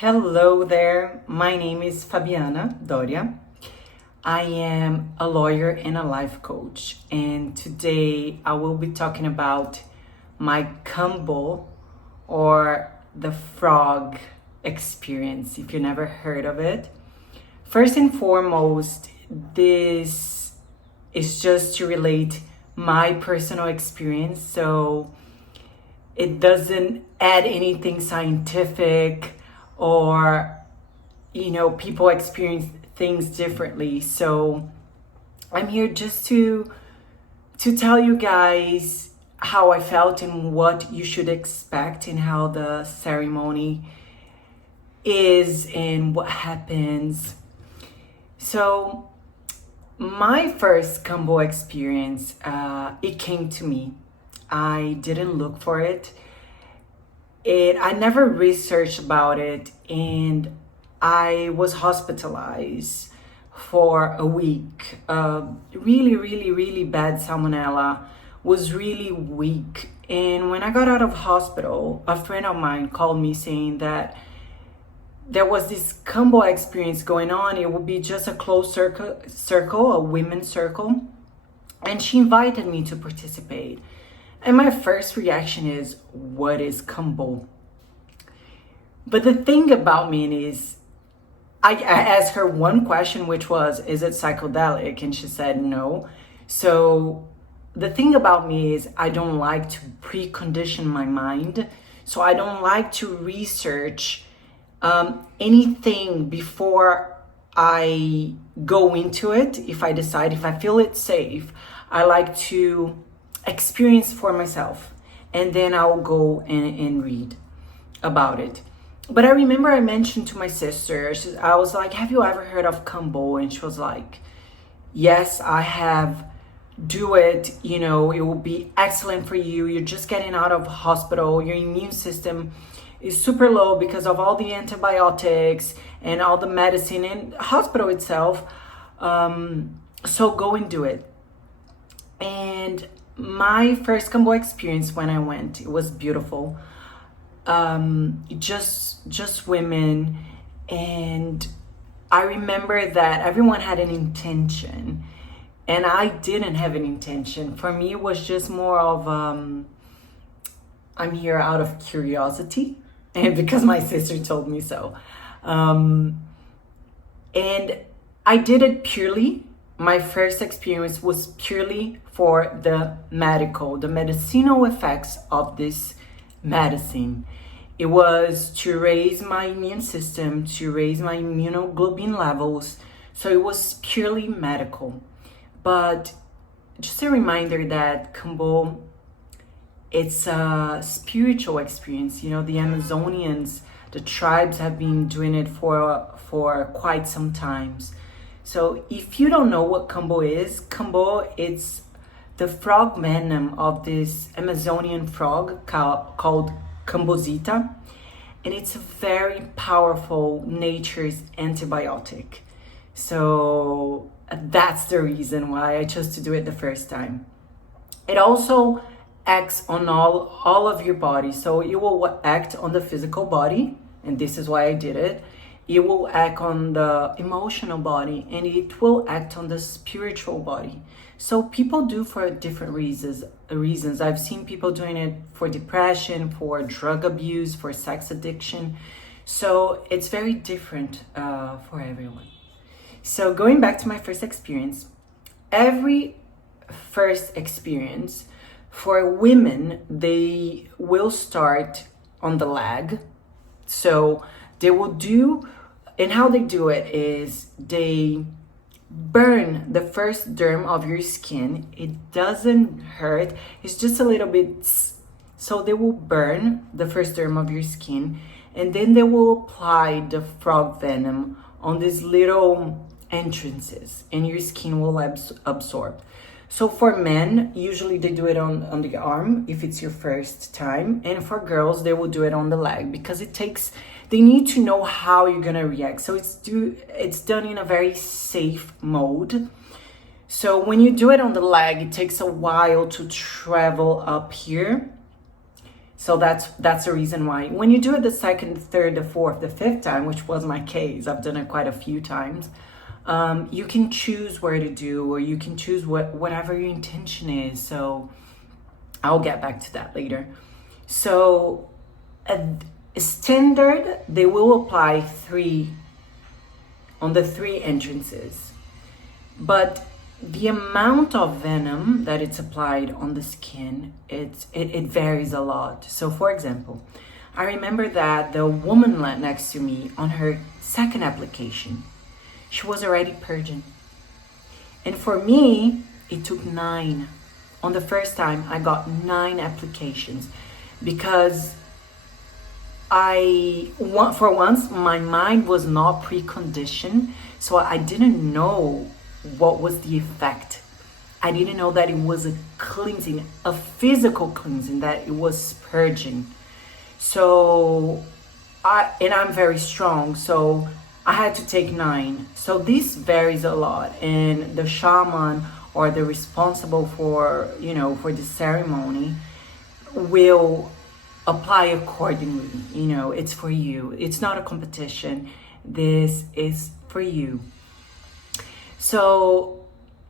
Hello there, my name is Fabiana Doria. I am a lawyer and a life coach, and today I will be talking about my Kambo or the frog experience, if you never heard of it. First and foremost, this is just to relate my personal experience, so it doesn't add anything scientific or people experience things differently. So I'm here just to tell you guys how I felt and what you should expect and how the ceremony is and what happens. So my first Kambo experience, it came to me. I didn't look for it. I never researched about it, and I was hospitalized for a week. Really bad salmonella, was really weak. And when I got out of hospital, a friend of mine called me saying that there was this Kambo experience going on. It would be just a closed circle, a women's circle. And she invited me to participate. And my first reaction is, what is Kambo? But the thing about me is, I asked her one question, which was, is it psychedelic? And she said no. So the thing about me is, I don't like to precondition my mind. So I don't like to research anything before I go into it. If I feel it's safe, I like to experience for myself, and then I'll go and read about it. But I remember I mentioned to my sister, I was like, have you ever heard of Kambo? And she was like, yes, I have. Do it, it will be excellent for you. You're just getting out of hospital. Your immune system is super low because of all the antibiotics and all the medicine and hospital itself. So go and do it. And my first Kambo experience when I went, it was beautiful. Just women, and I remember that everyone had an intention, and I didn't have an intention. For me, it was just more of I'm here out of curiosity, and because my sister told me so. And I did it purely. My first experience was purely for the medicinal effects of this medicine. It was to raise my immune system, to raise my immunoglobulin levels. So it was purely medical. But just a reminder that Kambo, it's a spiritual experience. The Amazonians, the tribes have been doing it for quite some times. So if you don't know what Kambo is, it's the frog venom of this Amazonian frog called Kambozita. And it's a very powerful nature's antibiotic. So that's the reason why I chose to do it the first time. It also acts on all of your body. So it will act on the physical body, and this is why I did it. It will act on the emotional body, and it will act on the spiritual body. So people do for different reasons. I've seen people doing it for depression, for drug abuse, for sex addiction. So it's very different for everyone. So going back to my first experience, every first experience for women, they will start on the leg. So they will do, and how they do it is they burn the first derm of your skin. It doesn't hurt, it's just a little bit. So they will burn the first derm of your skin, and then they will apply the frog venom on these little entrances, and your skin will absorb. So for men, usually they do it on the arm if it's your first time, and for girls they will do it on the leg because they need to know how you're gonna react. So it's done in a very safe mode. So when you do it on the leg, it takes a while to travel up here. So that's the reason why when you do it the second, the third, the fourth, the fifth time, which was my case, I've done it quite a few times. You can choose where to do, or you can choose whatever your intention is. So I'll get back to that later. So standard, they will apply 3 on the 3 entrances, but the amount of venom that it's applied on the skin, it varies a lot. So for example, I remember that the woman next to me, on her second application, she was already purging. And for me, it took 9. On the first time, I got 9 applications because for once, my mind was not preconditioned, so I didn't know what was the effect. I didn't know that it was a cleansing, a physical cleansing, that it was purging. So I'm very strong, so I had to take 9. So this varies a lot, and the shaman or the responsible for the ceremony will apply accordingly. It's for you. It's not a competition. This is for you. So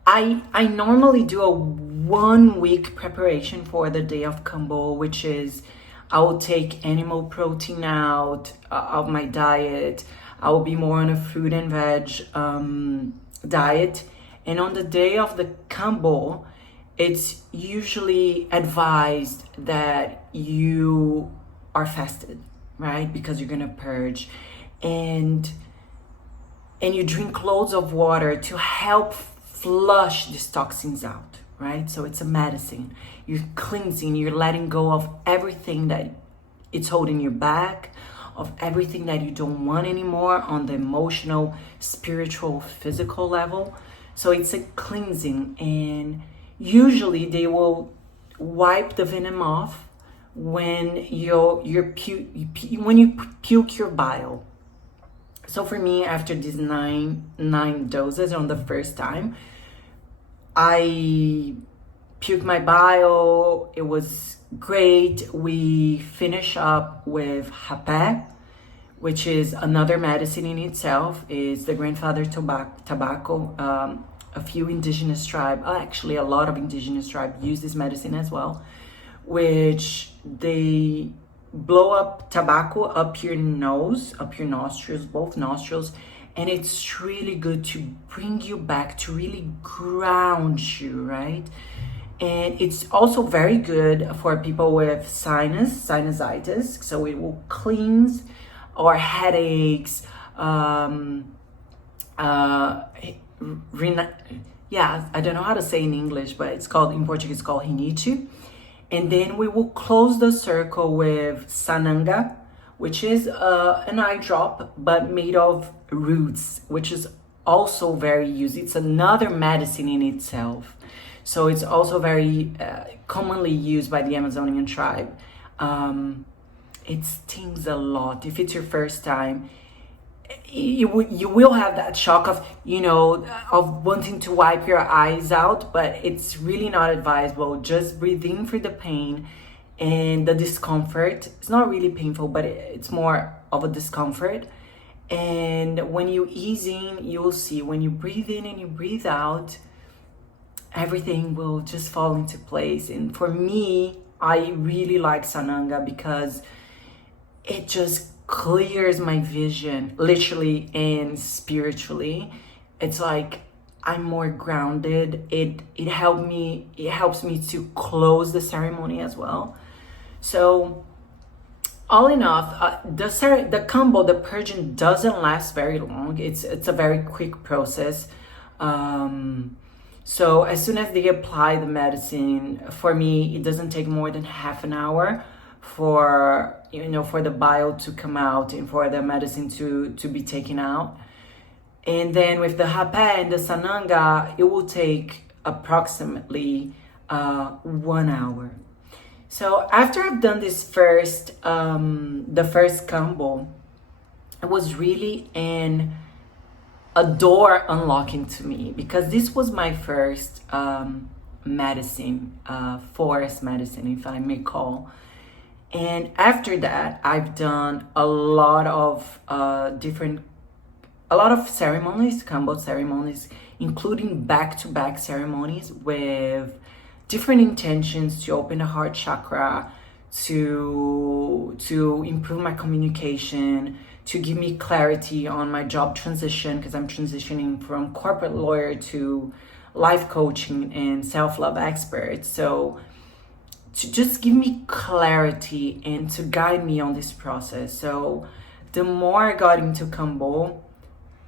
I normally do a 1 week preparation for the day of Kambo, which is I will take animal protein out of my diet. I will be more on a fruit and veg diet. And on the day of the Kambo, it's usually advised that you are fasted, right? Because you're gonna purge, and you drink loads of water to help flush these toxins out, right? So it's a medicine. You're cleansing, you're letting go of everything that it's holding you back, of everything that you don't want anymore on the emotional, spiritual, physical level. So it's a cleansing, and usually they will wipe the venom off when you puke your bile. So for me, after these nine doses on the first time, I puked my bile. It was great. We finish up with rapé, which is another medicine in itself. Is the grandfather tobacco. A few indigenous tribes, actually a lot of indigenous tribes use this medicine as well, which they blow up tobacco up your nose, up your nostrils, both nostrils, and it's really good to bring you back, to really ground you, right? And it's also very good for people with sinusitis, so it will cleanse, or headaches, I don't know how to say in English, but in Portuguese it's called rinite. And then we will close the circle with sananga, which is an eye drop, but made of roots, which is also very used. It's another medicine in itself. So it's also very commonly used by the Amazonian tribe. It stings a lot. If it's your first time, you will have that shock of wanting to wipe your eyes out, but it's really not advisable. Just breathe in for the pain and the discomfort. It's not really painful, but it's more of a discomfort. And when you ease in, you will see, when you breathe in and you breathe out, everything will just fall into place. And for me, I really like sananga because it just clears my vision, literally and spiritually. It's like I'm more grounded. It helps me to close the ceremony as well. So all in all, the Kambo, the purging, doesn't last very long. It's a very quick process. So as soon as they apply the medicine, for me, it doesn't take more than half an hour for the bile to come out and for the medicine to be taken out. And then with the rapé and the sananga, it will take approximately 1 hour. So after I've done this the first Kambo, it was really a door unlocking to me, because this was my first medicine, forest medicine, if I may call. And after that, I've done a lot of ceremonies, Kambo ceremonies, including back-to-back ceremonies with different intentions to open the heart chakra, to improve my communication, to give me clarity on my job transition, because I'm transitioning from corporate lawyer to life coaching and self-love expert. So to just give me clarity and to guide me on this process. So the more I got into Kambo,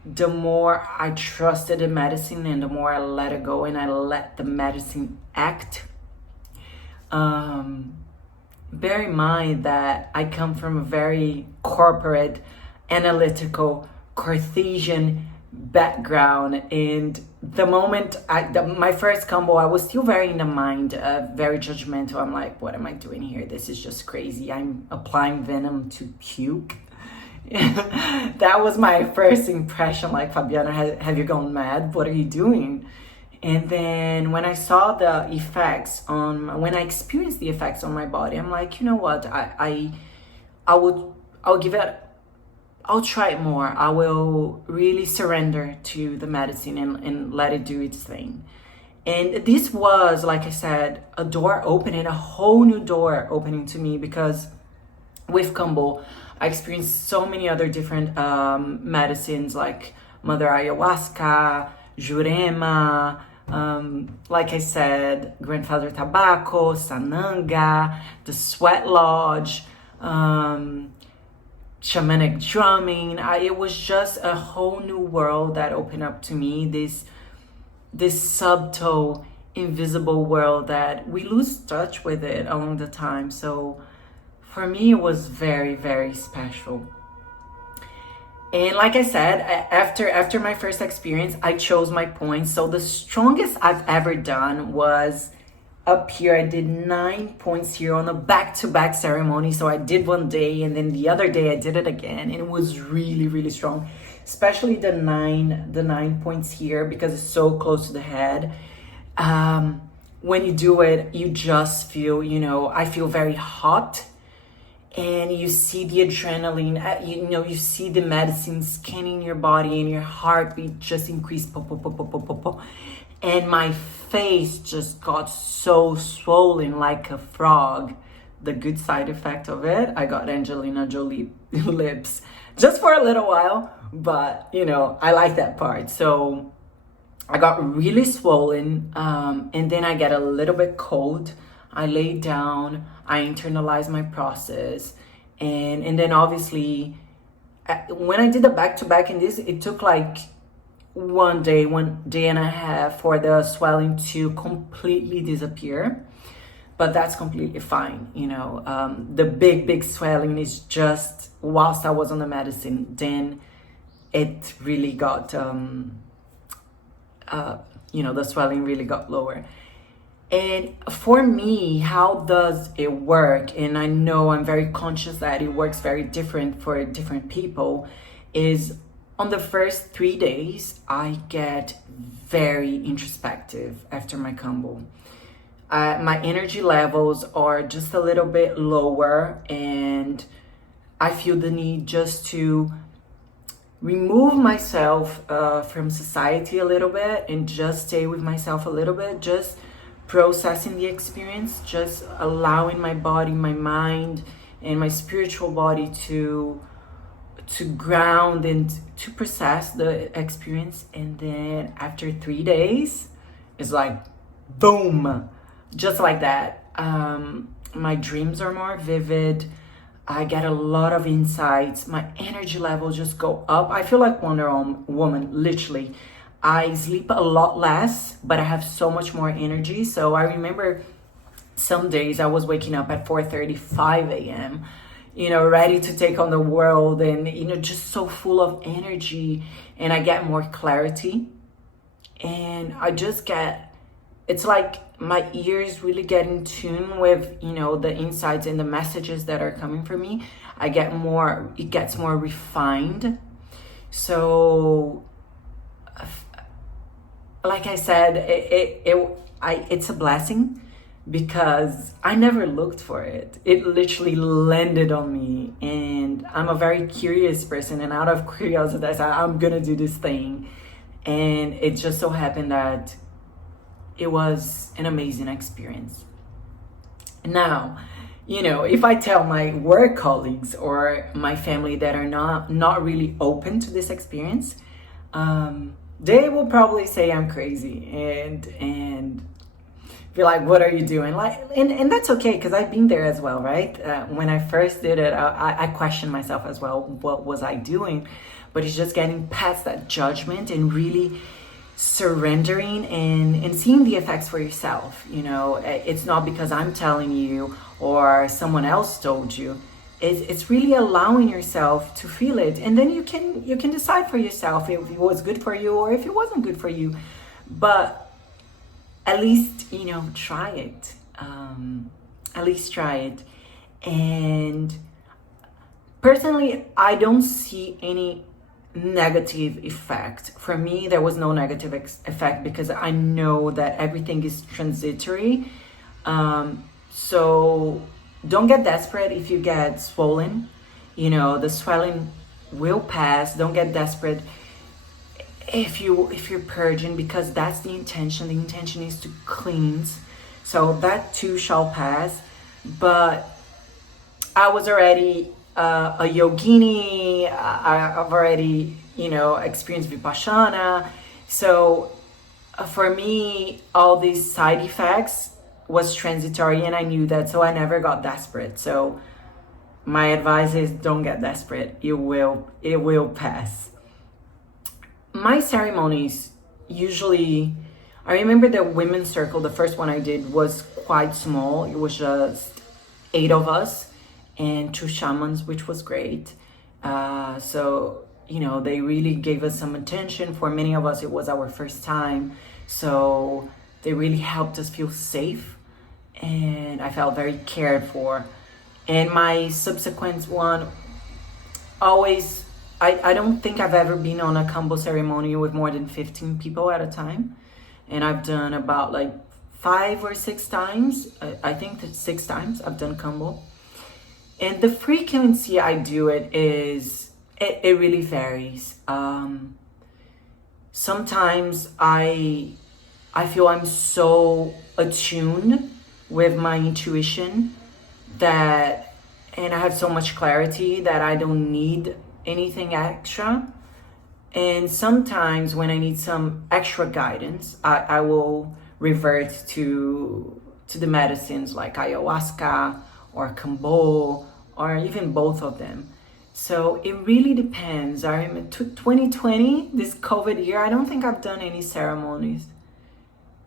the more I trusted the medicine and the more I let it go and I let the medicine act. Bear in mind that I come from a very corporate, analytical, Cartesian background, and the moment my first Kambo, I was still very in the mind, very judgmental. I'm like, what am I doing here? This is just crazy. I'm applying venom to puke. That was my first impression, like, Fabiana, have you gone mad? What are you doing? And then when I saw the effects when I experienced the effects on my body, I'm like, you know what, I'll try it more. I will really surrender to the medicine and let it do its thing. And this was, like I said, a door opening, a whole new door opening to me, because with Kambo, I experienced so many other different medicines like Mother Ayahuasca, Jurema, like I said, Grandfather Tobacco, Sananga, the Sweat Lodge, shamanic drumming. It was just a whole new world that opened up to me, this subtle, invisible world that we lose touch with it along the time. So for me, it was very, very special. And like I said, after my first experience, I chose my points. So the strongest I've ever done was up here. I did 9 points here on a back-to-back ceremony. So I did one day and then the other day I did it again. And it was really, really strong, especially the nine points here, because it's so close to the head. When you do it, you just feel, I feel very hot. And you see the adrenaline, you see the medicine scanning your body and your heartbeat just increased. And my face just got so swollen like a frog. The good side effect of it, I got Angelina Jolie lips just for a little while, but I like that part. So I got really swollen, and then I get a little bit cold. I lay down, I internalize my process, and then obviously when I did the back-to-back in this, it took like one day and a half for the swelling to completely disappear, but that's completely fine. The big swelling is just whilst I was on the medicine. Then it really got the swelling really got lower. And for me, how does it work? And I know I'm very conscious that it works very different for different people. Is on the first 3 days, I get very introspective after my Kambo. My energy levels are just a little bit lower, and I feel the need just to remove myself from society a little bit and just stay with myself a little bit, just processing the experience, just allowing my body, my mind, and my spiritual body to ground and to process the experience. And then after 3 days, it's like boom, just like that. My dreams are more vivid. I get a lot of insights. My energy levels just go up. I feel like Wonder Woman, literally. I sleep a lot less, but I have so much more energy. So I remember some days I was waking up at 4:35 a.m., ready to take on the world, and, just so full of energy. And I get more clarity. And I just it's like my ears really get in tune with, the insights and the messages that are coming from me. It gets more refined. So like I said, it's a blessing, because I never looked for it. It literally landed on me, and I'm a very curious person, and out of curiosity I said, I'm gonna do this thing. And it just so happened that it was an amazing experience. Now, if I tell my work colleagues or my family that are not really open to this experience, they will probably say I'm crazy and be like, what are you doing? And that's okay, because I've been there as well, right? When I first did it, I questioned myself as well. What was I doing? But it's just getting past that judgment and really surrendering and seeing the effects for yourself. It's not because I'm telling you or someone else told you. It's really allowing yourself to feel it, and then you can decide for yourself if it was good for you or if it wasn't good for you. But at least try it. At least try it. And personally, I don't see any negative effect. For me, there was no negative effect, because I know that everything is transitory. So don't get desperate if you get swollen. The swelling will pass. Don't get desperate if you're purging, because that's the intention. The intention is to cleanse. So that too shall pass. But I was already a yogini. I've already, experienced vipassana. So for me, all these side effects was transitory, and I knew that, so I never got desperate. So my advice is, don't get desperate. It will pass. My ceremonies usually, I remember the women's circle, the first one I did was quite small. It was just 8 of us and 2 shamans, which was great. So they really gave us some attention. For many of us, it was our first time. So they really helped us feel safe, and I felt very cared for. And my subsequent one, always, I don't think I've ever been on a Kambo ceremony with more than 15 people at a time. And I've done about 5 or 6 times. I think that 6 times I've done Kambo. And the frequency I do it really varies. Sometimes I feel I'm so attuned with my intuition and I have so much clarity that I don't need anything extra. And sometimes when I need some extra guidance, I will revert to the medicines like ayahuasca or Kambo, or even both of them. So it really depends. I remember 2020, this COVID year, I don't think I've done any ceremonies.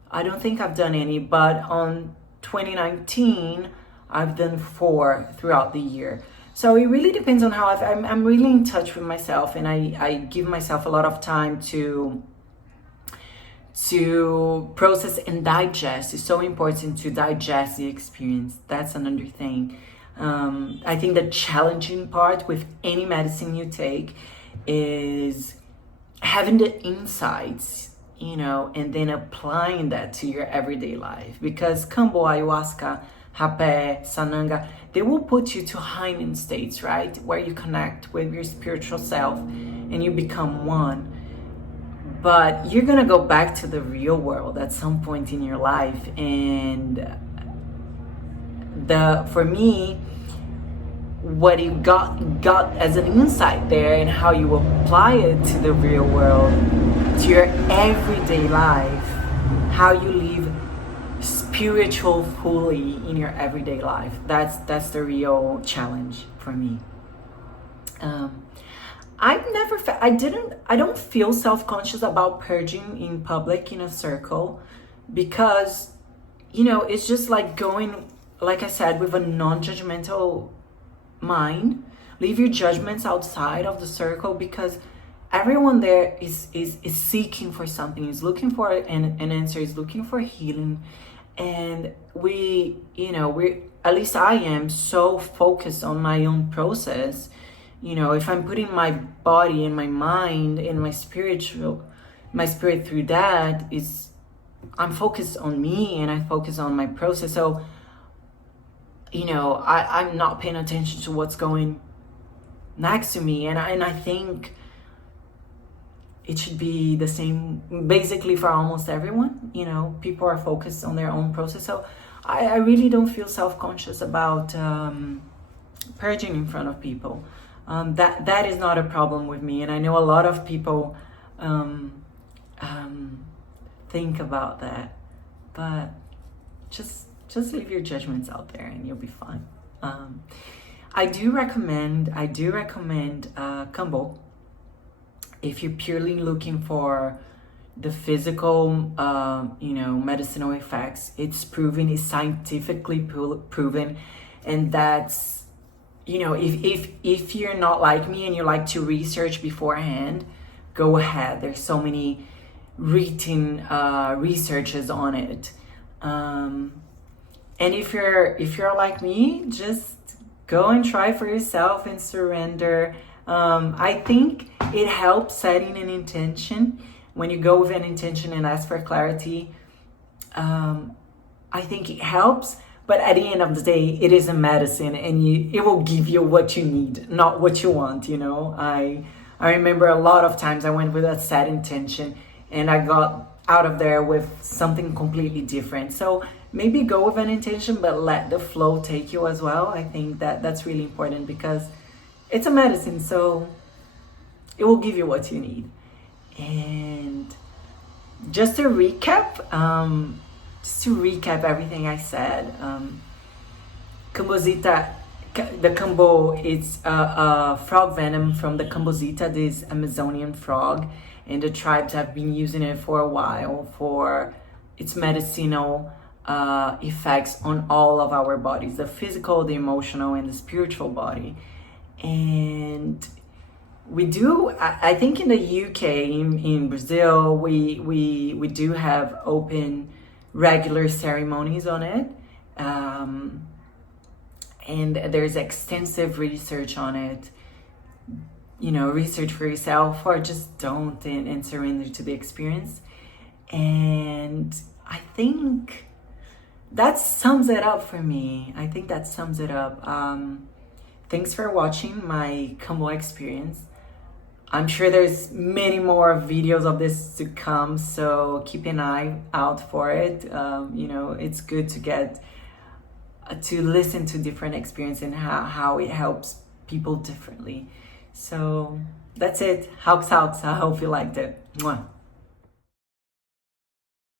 I don't think I've done any, but on 2019, I've done 4 throughout the year. So it really depends on how I'm really in touch with myself, and I give myself a lot of time to process and digest. It's so important to digest the experience. That's another thing. I think the challenging part with any medicine you take is having the insights, and then applying that to your everyday life. Because Kambo, ayahuasca, rapé, sananga, they will put you to heightened states, right? Where you connect with your spiritual self and you become one. But you're gonna go back to the real world at some point in your life. And for me, what you got as an insight there, and how you apply it to the real world, to your everyday life, how you live spiritual fully in your everyday life. That's the real challenge for me. I don't feel self-conscious about purging in public in a circle, because it's just like going, like I said, with a non-judgmental mind. Leave your judgments outside of the circle, because everyone there is seeking for something, is looking for an answer, is looking for healing. And we're, at least I am so focused on my own process. If I'm putting my body and my mind and my spirit through that, I'm focused on me and I focus on my process. So, I'm not paying attention to what's going next to me. And I think it should be the same basically for almost everyone. People are focused on their own process. So I really don't feel self-conscious about purging in front of people. That is not a problem with me. And I know a lot of people think about that, but just leave your judgments out there and you'll be fine. I do recommend Kambo if you're purely looking for the physical, medicinal effects. It's proven, it's scientifically proven, and that's, if you're not like me and you like to research beforehand, go ahead. There's so many written researches on it. And if you're like me, just go and try for yourself and surrender. I think it helps setting an intention. When you go with an intention and ask for clarity, I think it helps. But at the end of the day, it is a medicine, and it will give you what you need, not what you want. I remember a lot of times I went with a set intention and I got out of there with something completely different. So maybe go with an intention, but let the flow take you as well. I think that's really important because it's a medicine, so it will give you what you need. And just to recap everything I said, Kambozita, the Kambo, it's a frog venom from the Kambozita, this Amazonian frog, and the tribes have been using it for a while for its medicinal effects on all of our bodies, the physical, the emotional, and the spiritual body. And we do, I think in the UK, in Brazil, we do have open, regular ceremonies on it. And there's extensive research on it. Research for yourself, or just don't and surrender to the experience. And I think that sums it up for me. Thanks for watching my Kambo experience. I'm sure there's many more videos of this to come, so keep an eye out for it. It's good to get to listen to different experiences and how it helps people differently. So that's it. Hauks. I hope you liked it. Mwah.